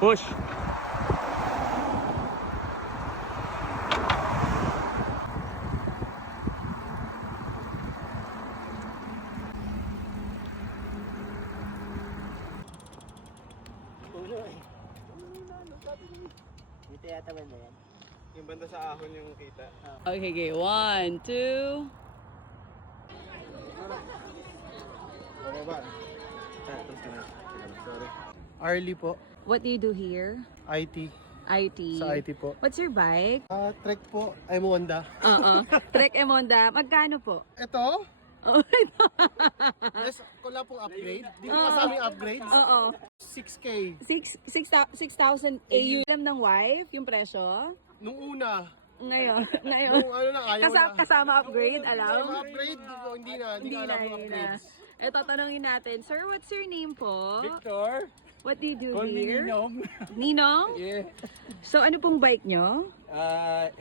Push! Dito yata ba yan? Yung banda sa ahon yung kita. Okay, okay. 1, 2. Okay ba? Sorry. Arlie po. What do you do here? IT. IT. Sa IT po. What's your bike? Trek po. I'm Honda. Trek Emonda. Magkano po? Ito? Oh, Yes, wala pong upgrade. Dito kasaming upgrades. Oo. 6K. 6,000 AU. Alam ng wife yung presyo? Nung una. Ngayon. Nung ano na, ayaw na. Kasama upgrade, Kasama alam? upgrade. Hindi na alam yung upgrades. Ito, tanongin natin. Sir, what's your name po? Victor! What do you do Call me here? Ninong. Ninong? Yeah. So, ano pong bike nyo?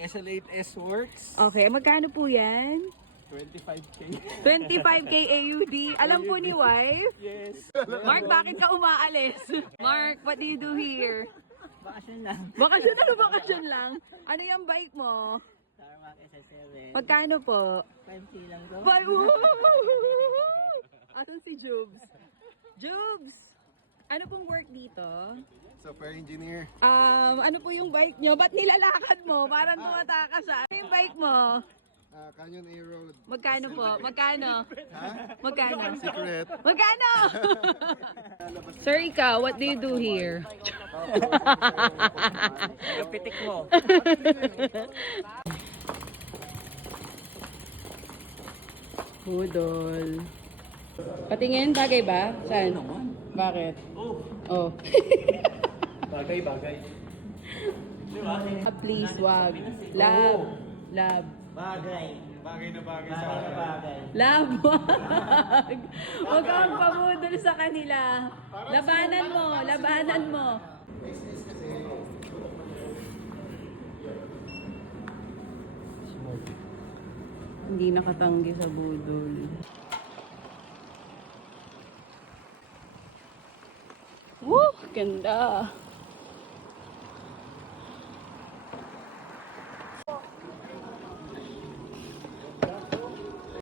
SL8S Works. Okay, magkano po yan? 25K. 25K AUD. Alam po ni wife? Yes. Mark, bakit ka umaalis? Mark, what do you do here? Bakasyon lang. Bakasyon lang. Ano yung bike mo? Tarmac SS7. Magkano po? 5K lang to. Asan si Jubes? Jubes! Ano pong work dito? Software engineer. Ano po yung bike nyo? Ba't nilalakad mo? Parang tumatakas siya. Ano yung bike mo? Canyon A Road. Magkano po? Magkano? Ha? Magkano? Secret. Magkano? Sir, ikaw, what do you do here? Yung pitik mo. Budol. Patingin, bagay ba? Saan? Bakit? Oh. Bagay. Please, wag. Love. Love. Bagay. Bagay na bagay sa Bagay na bagay. Love, wag. Huwag kang pabudol sa kanila. Labanan mo. Hindi nakatanggi sa budol. Woo! Ganda.